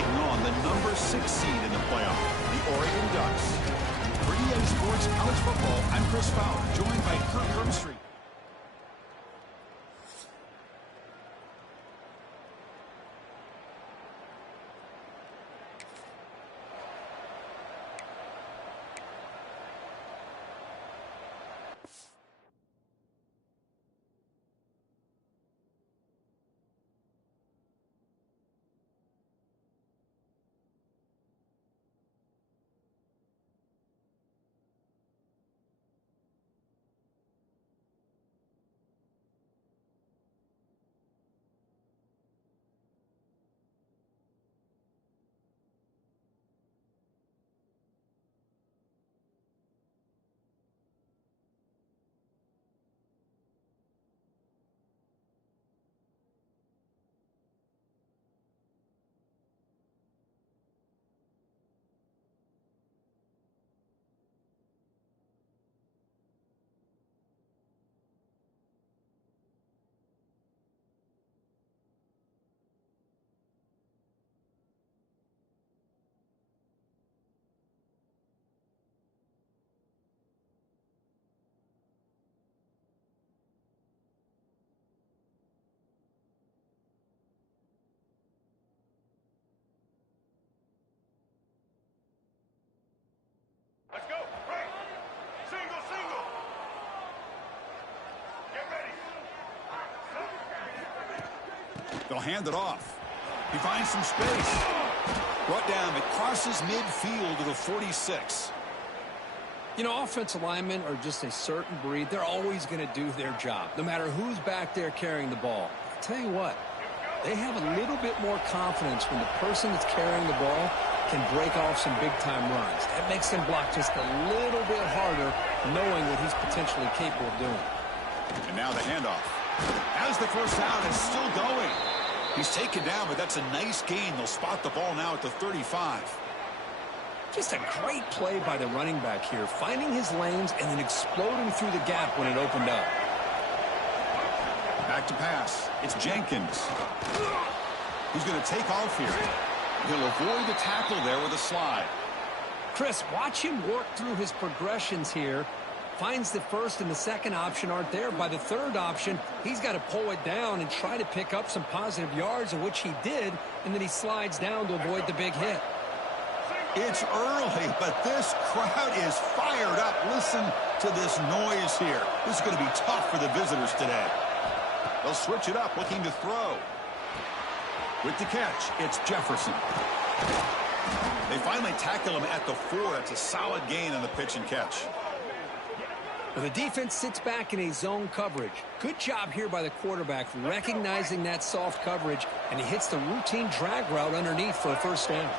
taking on the number 6 seed in the playoff, the Oregon Ducks. For EA Sports College Football, I'm Chris Fowler, joined by Kirk Herbstreit. Let's go. Right. Single, single. Get ready. They'll hand it off. He finds some space. Brought down. It crosses midfield to the 46. You know, offensive linemen are just a certain breed. They're always going to do their job, no matter who's back there carrying the ball. I'll tell you what, they have a little bit more confidence when the person that's carrying the ball can break off some big-time runs. That makes him block just a little bit harder, knowing what he's potentially capable of doing. And now the handoff. As the first down is still going. He's taken down, but that's a nice gain. They'll spot the ball now at the 35. Just a great play by the running back here, finding his lanes and then exploding through the gap when it opened up. Back to pass. It's Jenkins. Who's going to take off here? He'll avoid the tackle there with a slide. Chris, watch him work through his progressions here. Finds the first and the second option aren't there. By the third option, he's got to pull it down and try to pick up some positive yards, of which he did, and then he slides down to avoid the big hit. It's early, but this crowd is fired up. Listen to this noise here. This is going to be tough for the visitors today. They'll switch it up, looking to throw. With the catch, it's Jefferson. They finally tackle him at the 4. That's a solid gain on the pitch and catch. Well, the defense sits back in a zone coverage. Good job here by the quarterback, recognizing that soft coverage, and he hits the routine drag route underneath for a first down.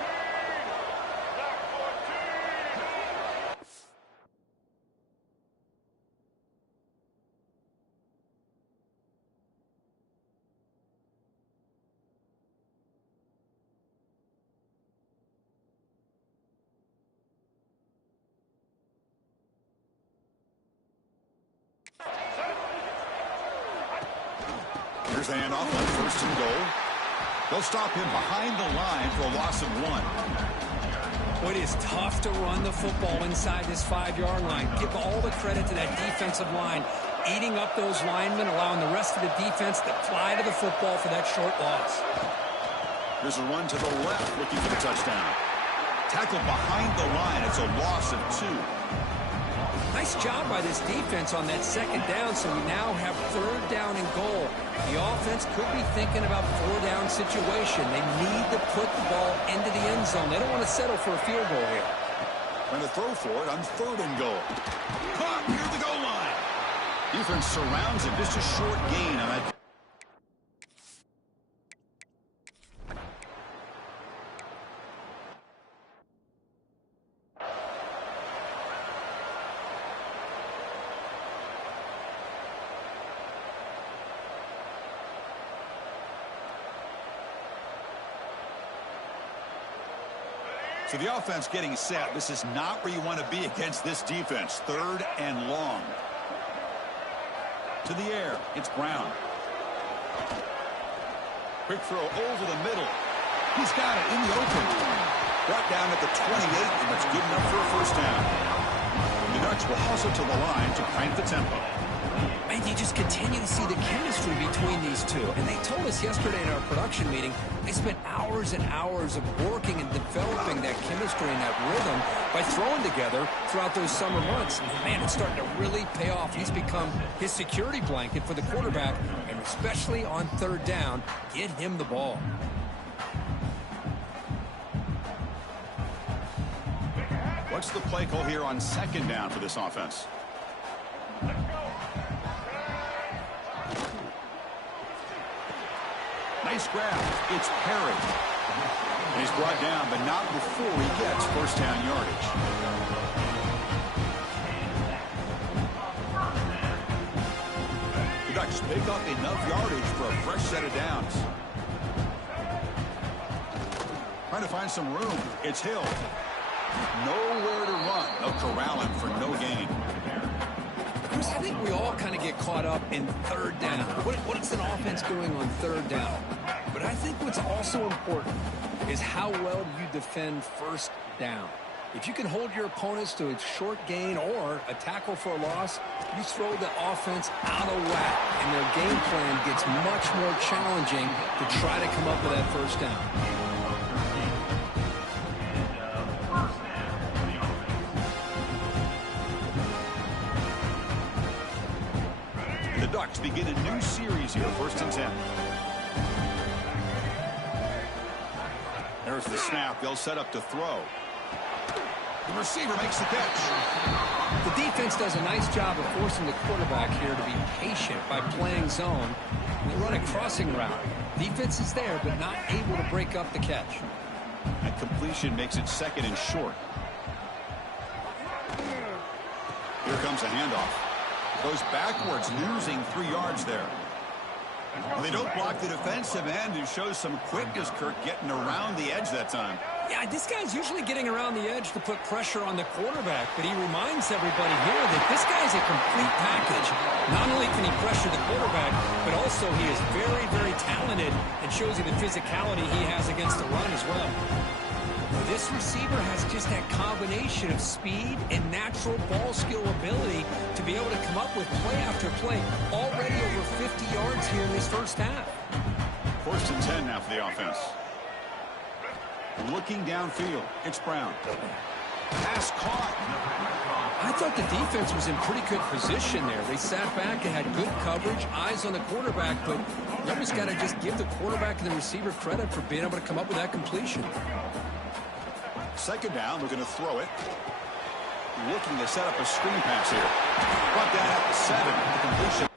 Here's the handoff on first and goal. They'll stop him behind the line for a loss of 1. Well, it is tough to run the football inside this 5-yard line. Give all the credit to that defensive line, eating up those linemen, allowing the rest of the defense to fly to the football for that short loss. There's a run to the left looking for the touchdown. Tackled behind the line. It's a loss of 2. Nice job by this defense on that second down, so we now have 3rd down and goal. The offense could be thinking about 4-down situation. They need to put the ball into the end zone. They don't want to settle for a field goal here. Trying to throw for it on 3rd and goal. Caught near the goal line. Defense surrounds him. Just a short gain on that. So the offense getting set. This is not where you want to be against this defense. 3rd and long. To the air. It's Brown. Quick throw over the middle. He's got it in the open. Brought down at the 28, and that's good enough for a first down. The Ducks will hustle to the line to crank the tempo. And you just continue to see the chemistry between these two. And they told us yesterday in our production meeting, they spent hours and hours of working and developing that chemistry and that rhythm by throwing together throughout those summer months. And man, it's starting to really pay off. He's become his security blanket for the quarterback, and especially on third down, get him the ball. What's the play call here on second down for this offense? Nice grab. It's Perry. He's brought down, but not before he gets first down yardage. The Ducks pick up enough yardage for a fresh set of downs. Trying to find some room. It's Hill. Nowhere to run. They'll corral him for no gain. Chris, I think we all kind of get caught up in third down. What's an offense doing on third down? But I think what's also important is how well you defend first down. If you can hold your opponents to a short gain or a tackle for a loss, you throw the offense out of whack, and their game plan gets much more challenging to try to come up with that first down. The Ducks begin a new series here, 1st and 10. There's the snap. They'll set up to throw. The receiver makes the catch. The defense does a nice job of forcing the quarterback here to be patient by playing zone. They run a crossing route. Defense is there, but not able to break up the catch. That completion makes it 2nd and short. Here comes a handoff. Goes backwards, losing 3 yards there. Well, they don't block the defensive end and shows some quickness, Kirk, getting around the edge that time. Yeah, this guy's usually getting around the edge to put pressure on the quarterback, but he reminds everybody here that this guy's a complete package. Not only can he pressure the quarterback, but also he is very, very talented and shows you the physicality he has against the run as well. This receiver has just that combination of speed and natural ball skill ability to be able to come up with play after play. Already over 50 yards here in this first half. 1st and 10 now for the offense. Looking downfield, it's Brown. Pass caught. I thought the defense was in pretty good position there. They sat back and had good coverage, eyes on the quarterback, but you almost got to just give the quarterback and the receiver credit for being able to come up with that completion. 2nd down, they're going to throw it. Looking to set up a screen pass here. Brought down at the 7. The completion